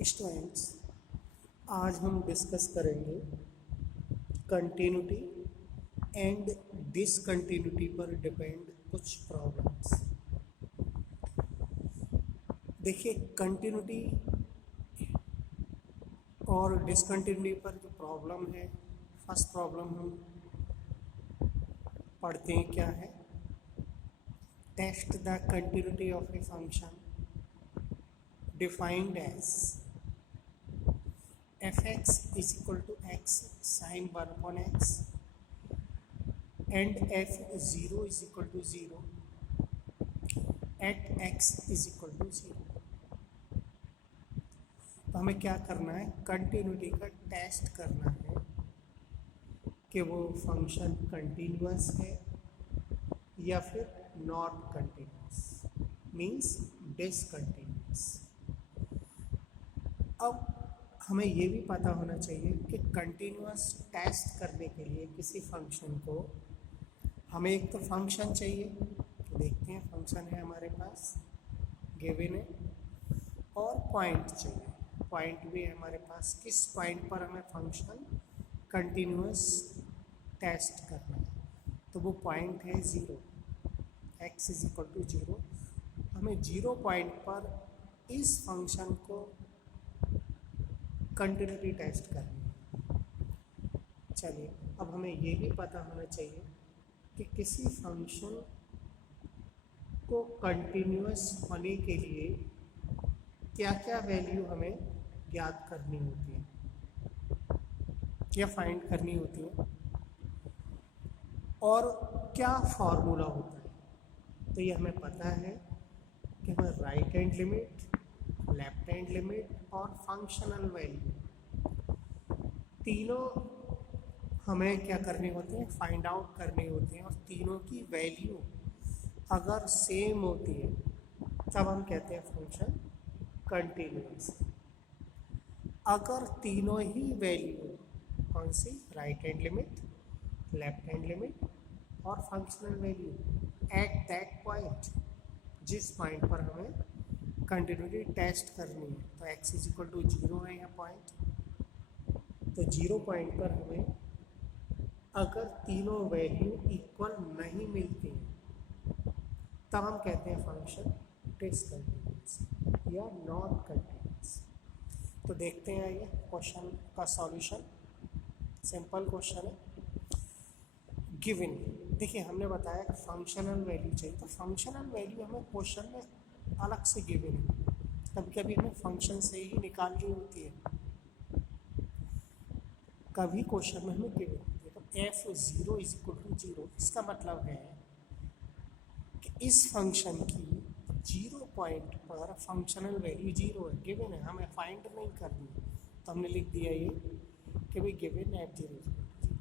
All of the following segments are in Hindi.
स्टूडेंट्स, आज हम डिस्कस करेंगे कंटिन्यूटी एंड डिसकंटिन्यूटी पर डिपेंड कुछ प्रॉब्लम्स। देखिए, कंटिन्यूटी और डिसकंटिन्यूटी पर जो प्रॉब्लम है, फर्स्ट प्रॉब्लम हम पढ़ते हैं क्या है। Test the continuity of a function defined as fx is equal to x sin 1 upon x and f0 is equal to 0 at x is equal to 0। तो हमें क्या करना है, कंटिन्यूटी का टेस्ट करना है कि वो फंक्शन कंटिन्यूअस है या फिर नॉट कंटिन्यूअस, मीन्स डिसकंटिन्यूअस। अब हमें ये भी पता होना चाहिए कि कंटिन्यूअस टेस्ट करने के लिए किसी फंक्शन को हमें एक तो फंक्शन चाहिए। तो देखते हैं, फंक्शन है हमारे पास, गिवन है, और पॉइंट चाहिए। पॉइंट भी है हमारे पास, किस पॉइंट पर हमें फंक्शन कंटिन्यूअस टेस्ट करना है। तो वो पॉइंट है 0, x इज इक्वल टू 0। हमें 0 पॉइंट पर इस फंक्शन को कंटिन्यूटी टेस्ट करनी है। चलिए, अब हमें ये भी पता होना चाहिए कि किसी फंक्शन को कंटिन्यूअस होने के लिए क्या क्या वैल्यू हमें ज्ञात करनी होती है या फाइंड करनी होती है, और क्या फॉर्मूला होता है। तो ये हमें पता है कि हमें right hand limit, left hand limit और फंक्शनल वैल्यू, तीनों हमें क्या करने होते हैं, फाइंड आउट करने होते हैं। और तीनों की वैल्यू अगर सेम होती है तब हम कहते हैं फंक्शन कंटिन्यूअस। अगर तीनों ही वैल्यू कौन सी, right hand limit, left hand limit और functional value at that point, जिस पॉइंट पर हमें कंटिन्यूटी टेस्ट करनी है, तो x इज इक्वल टू 0 है यहाँ पॉइंट। तो 0 पॉइंट पर हमें अगर तीनों वैल्यू इक्वल नहीं मिलती हैं तब हम कहते हैं फंक्शन डिसकंटिन्यूअस या नॉट कंटिन्यूअस। तो देखते हैं आइए क्वेश्चन का सॉल्यूशन। सिंपल क्वेश्चन है, गिवन। देखिए, हमने बताया कि फंक्शनल वैल्यू चाहिए, तो फंक्शनल वैल्यू हमें क्वेश्चन में अलग से गिवन है। कभी कभी हमें फंक्शन से ही निकालनी होती है, कभी क्वेश्चन में हमें गिवन होती है। तो f0 इज इक्वल टू 0, इसका मतलब है कि इस फंक्शन की 0 पॉइंट पर फंक्शनल वैल्यू 0 है, गिवन है, हमें फाइंड नहीं करनी। तो हमने लिख दिया ये कि भाई given f0 is equal to 0।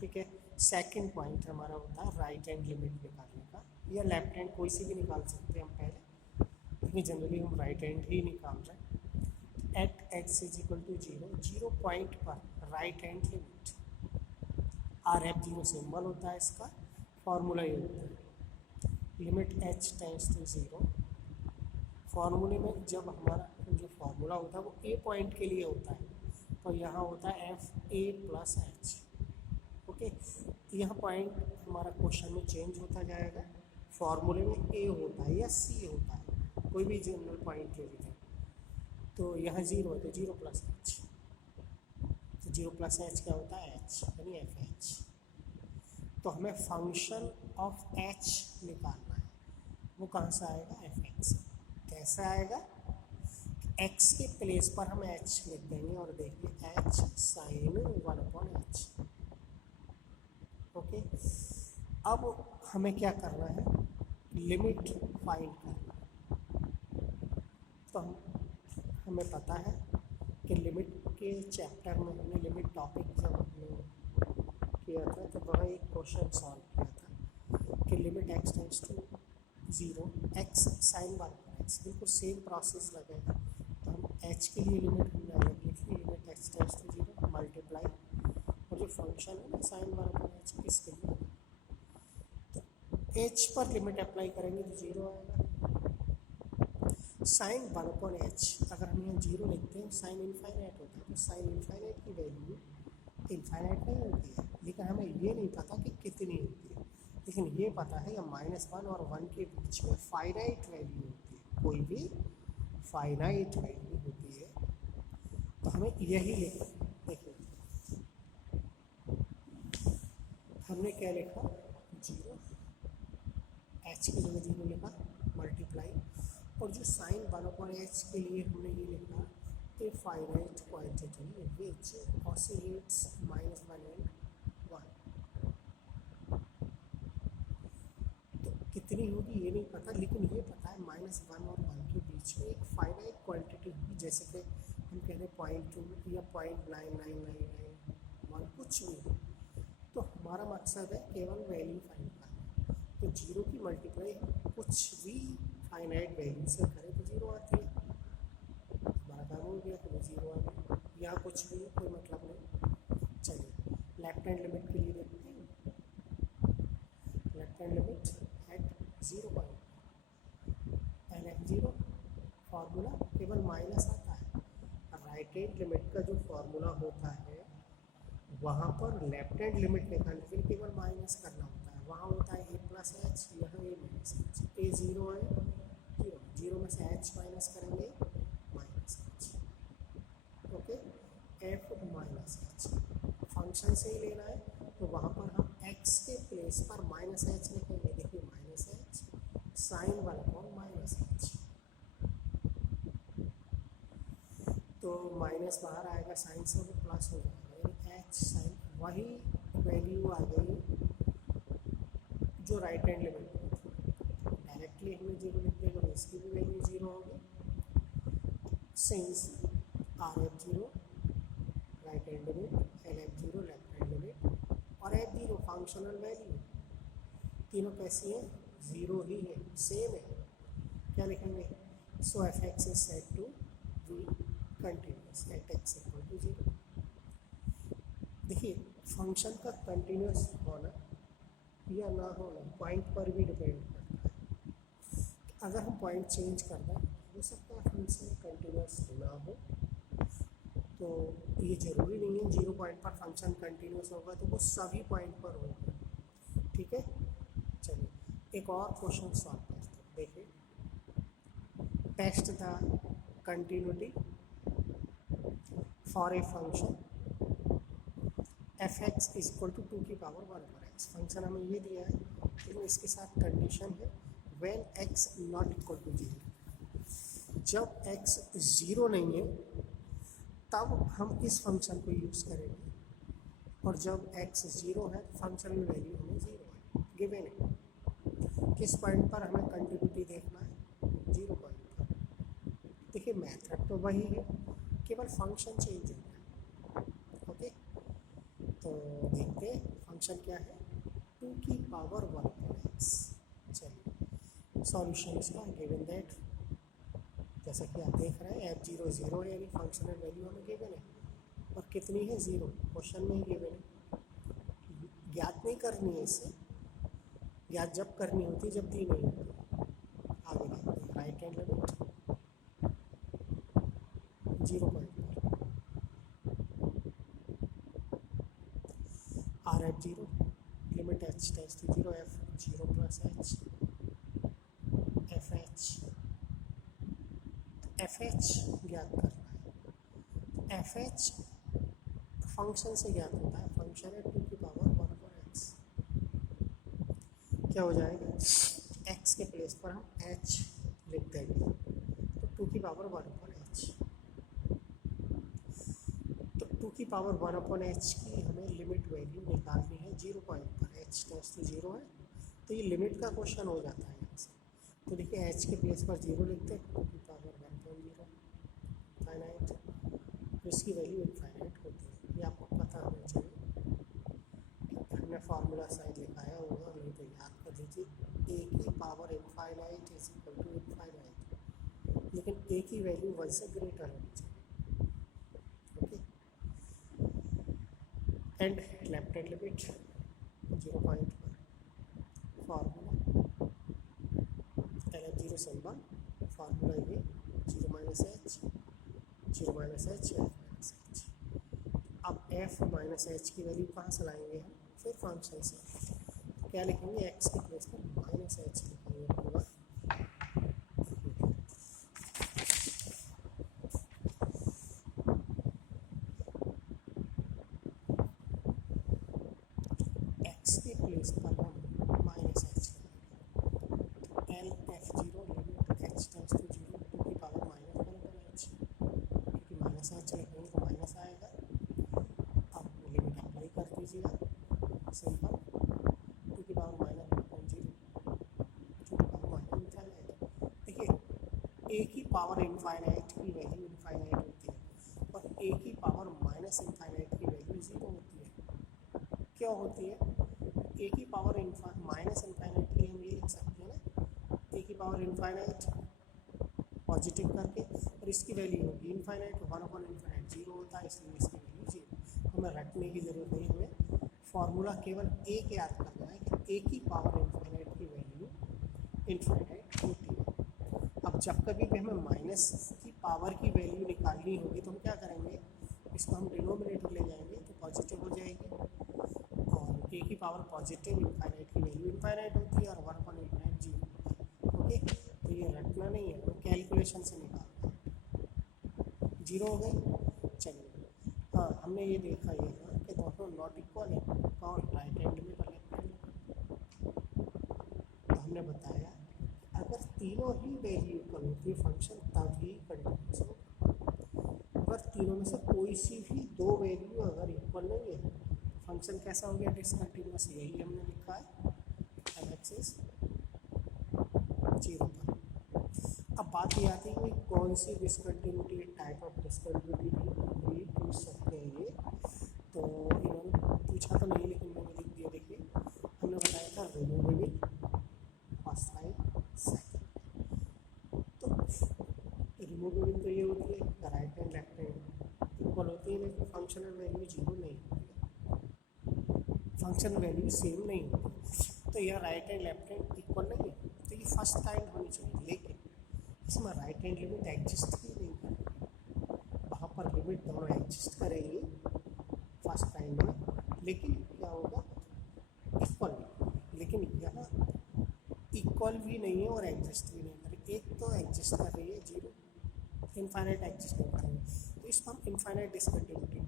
ठीक है। सेकंड पॉइंट हमारा होता है राइट हैंड लिमिट निकालने का, या लेफ्ट हैंड कोई सी भी निकाल सकते हैं हम पहले, लेकिन जनरली हम राइट हैंड ही निकाल रहे हैं। At x is equal to 0, 0 point पर right hand limit, RF0 symbol होता है इसका, फॉर्मूला ये होता है लिमिट h टेंड्स टू 0। फॉर्मूले में जब हमारा जो फॉर्मूला होता है वो a पॉइंट के लिए होता है, तो यहाँ होता है fa प्लस h। ओके, यहाँ पॉइंट हमारा क्वेश्चन में चेंज होता जाएगा, फॉर्मूले में a होता है या c होता है, कोई भी जनरल पॉइंट ले लीजिए। तो यहाँ 0 है तो 0 प्लस h, तो 0 प्लस h क्या होता है, h यानी fh। तो हमें फंक्शन ऑफ h निकालना है, वो कहाँ से आएगा, fx। कैसे आएगा, x के प्लेस पर हम h लिख देंगे और देखिए h sine 1 upon h। Okay, अब हमें क्या करना है, लिमिट फाइंड करना है। तो हमें पता है कि लिमिट के चैप्टर में हमने लिमिट टॉपिक जब हमने किया था तो वहाँ एक क्वेश्चन सॉल्व किया था कि limit x tends to 0 x sine 1 x, बिल्कुल सेम प्रोसेस लगेगा। तो हम h के लिए लिमिट हमने अलग लिखी, limit x tends to 0 multiply, और जो फंक्शन है ना साइन 1 अपॉन h, इसके लिए तो h पर लिमिट अप्लाई करेंगे तो 0 आएगा। साइन 1/h, अगर हम यहाँ 0 लिखते हैं साइन इनफाइनाइट होता है, तो साइन इनफाइनाइट की वैल्यू इनफाइनाइट नहीं होती है, लेकिन हमें ये नहीं पता कि कितनी होती है। लेकिन ये पता है कि -1 और 1 के बीच में फाइनाइट वैल्यू होती है, कोई भी फाइनाइट वैल्यू होती है, तो हमें यही लिखना है। देखिए हमने क्या लिखा, 0, h की जगह 0 लिखा, मल्टीप्लाई, और जो साइन 1/h के लिए हमने ये लिखा, a finite quantity which oscillates -1 and 1, तो कितनी होगी ये नहीं पता, लेकिन ये पता है -1 और 1 के बीच में एक फाइनाइट क्वांटिटी होगी, जैसे कि हम कह रहे 0.2 या 0.99991 कुछ भी हो, तो हमारा मकसद है केवल वैल्यू फाइंड करना। तो 0 की मल्टीप्लाई कुछ भी फाइनाइट वैल्यू से करें तो 0 आती है, हमारा काम हो गया, तो 0 आ गया, यहाँ कुछ भी कोई मतलब नहीं। चलिए लेफ्ट हैंड लिमिट के लिए देखते हैं, left hand limit at 0 LF0 formula केवल माइनस आता है, राइट हैंड लिमिट का जो फार्मूला होता है वहाँ पर लेफ्ट हैंड लिमिट निकालने के लिए केवल माइनस करना होता है, वहाँ होता है a+h, यहाँ a-h, a 0 है 0, 0 में से h माइनस करेंगे -h, okay, f -h function से ही लेना है, तो वहाँ पर हम x के प्लेस पर -h लिखेंगे। देखिए -h साइन 1/-h, तो माइनस बाहर आएगा, साइन से वो प्लस हो जाएगा, यानी h साइन, वही वैल्यू आ गई जो राइट हैंड लिमिट में थी। डायरेक्टली हमें 0 लिख देगा तो इसकी भी वैल्यू 0 होगी, since RF0 right hand limit, LF0 left hand limit और F0 फंक्शनल वैल्यू, तीनों कैसी हैं, 0 ही है, सेम है। क्या लिखेंगे, so fx is said to be continuous at x = 0। देखिए फंक्शन का कंटिन्यूस होना या ना होना पॉइंट पर भी डिपेंड करता है। अगर हम पॉइंट चेंज कर दें, हो सकता है फंक्शन कंटिन्यूस ना हो, तो ये ज़रूरी नहीं है 0 पॉइंट पर फंक्शन कंटिन्यूस होगा, तो वो सभी पॉइंट पर होगा, ठीक है। चलिए एक और क्वेश्चन सॉल्व करते हैं। देखिए test the continuity for a function fx is equal to 2⁴x, function हमें ये दिया है, लेकिन इसके साथ कंडीशन है when x not equal to 0, जब x 0 नहीं है तब हम इस फंक्शन को यूज़ करेंगे, और जब x 0 है तो फंक्शन में वैल्यू हमें 0 है, गिवन है। किस पॉइंट पर हमें कंटिन्यूटी देखना है, 0 पॉइंट पर। देखिए मेथड तो वही है, केवल फंक्शन चेंज हो गया, ओके। तो देखते हैं फंक्शन क्या है, 2⁴1x। चलिए सॉल्यूशन इसका गिवन दैट, जैसा कि आप देख रहे हैं f0 0 है, यानी फंक्शनल वैल्यू हमें गिवन है, और कितनी है 0, क्वेश्चन में ही गिवन है। ज्ञात नहीं करनी है इससे, ज्ञात जब करनी होती है जब दी नहीं होती। आगे देखते हैं, right hand limit 0 point RF0 limit h tends to 0, f0+h fh ज्ञात करना है। fh फंक्शन से ज्ञात होता है, फंक्शन है 2⁴1x, क्या हो जाएगा, x के प्लेस पर हम h लिख देंगे, तो 2⁴1h, तो 2⁴1h की हमें लिमिट वैल्यू निकालनी है 0 पॉइंट पर, h टेंड्स टू 0 है, तो ये लिमिट का क्वेश्चन हो जाता है यहाँ से। तो देखिए h के प्लेस पर 0 लिखते हैं, 2⁴1.0 फाइनाइट, तो इसकी वैल्यू इनफाइनाइट होती है, ये आपको पता होना चाहिए। हमने फार्मूला साइन लिखाया होगा, नहीं तो याद कर लीजिए, a की power infinite is equal to infinite, लेकिन a की वैल्यू 1 से ग्रेटर होनी चाहिए, okay. And left hand limit 0 point पर फार्मूला LF0 सिंबल फार्मूला ये 0 minus h, 0 minus h, f minus h. अब एफ माइनस एच की वैल्यू कहाँ से लाएंगे हम, फिर फंक्शन से। क्या लिखेंगे, एक्स के प्लेस पर माइनस एच लिखेंगे पूरा। एक्स के प्लेस पर हम माइनस एच लिखेंगे। L F zero limit h tends to zero two की पावर माइनस वन पर एच, क्योंकि माइनस एच लिखेंगे तो माइनस आएगा। अब लिमिट अप्लाई कर दीजिएगा, सिंपल, टू की power minus one point zero two की पावर माइनस इनफाइनाइट। देखिए ए की पावर इनफाइनाइट की वैल्यू इनफाइनाइट होती है और ए की पावर माइनस इनफाइनाइट की वैल्यू जीरो होती है। क्यों होती है, ए की पावर माइनस इनफाइनाइट के लिए हम ये लिख सकते हैं ना, ए की पावर इनफाइनाइट पॉजिटिव करके, और इसकी वैल्यू होगी infinite, one upon infinite zero होता है, इसलिए इसकी वैल्यू जीरो। तो हमें रटने की ज़रूरत नहीं, हमें फॉर्मूला केवल ए के याद करना है कि ए की पावर इनफाइनाइट की वैल्यू इनफाइनाइट होती है। अब जब कभी भी हमें माइनस की पावर की वैल्यू निकालनी होगी तो हम क्या करेंगे, इसको हम डिनोमिनेटर ले जाएंगे तो पॉजिटिव हो जाएगी, और ए की पावर पॉजिटिव इनफाइनाइट की वैल्यू इनफाइनाइट होती है और वन अपॉन इनफाइनाइट जीरो होता है। ओके, तो ये रटना नहीं है, हमें कैलकुलेशन से निकालना है। जीरो हो गई, चलिए। हाँ, हमने ये देखा यहाँ कि दोनों नॉट इक्वल है, कौन, राइट हैंड में और लेफ्ट हैंड में। तो हमने बताया अगर तीनों ही वैल्यू इक्वल होती है फंक्शन तभी कंटिन्यूस होगा। अगर तीनों में से कोई सी भी दो वैल्यू अगर इक्वल नहीं है, फंक्शन कैसा हो गया, डिसकंटिन्यूस। यही हमने लिखा है, एल एक्सिस जीरो पर। अब बात ये आती है कि कौन सी डिसकंटिन्यूटी, टाइप ऑफ डिसकंटिन्यूटी भी पूछ सकते हैं ये। तो इन्होंने पूछा तो नहीं, लेकिन मैंने लिख दिया। देखिए हमने बताया था रिमूवेबल, फर्स्ट लाइन, सेकंड। तो रिमूवेबल तो ये होती है right hand left hand equal होती है, लेकिन फंक्शनल वैल्यू जीरो नहीं होती है, फंक्शन वैल्यू सेम नहीं होती। तो यह right hand left hand equal नहीं है, तो ये फर्स्ट काइंड होनी चाहिए, लेकिन इसमें राइट हैंड लिमिट एग्जिस्ट ही नहीं करेगी। वहाँ पर लिमिट दोनों एग्जिस्ट करेंगी फर्स्ट काइंड में, लेकिन क्या होगा, इक्वल। लेकिन यहाँ इक्वल भी नहीं है और एग्जिस्ट भी नहीं करेगी। एक तो एग्जिस्ट कर रही है जीरो, इनफाइनाइट एग्जिस्ट नहीं करेंगे, तो इसको हम इनफाइनाइट डिसकंटिन्यूटी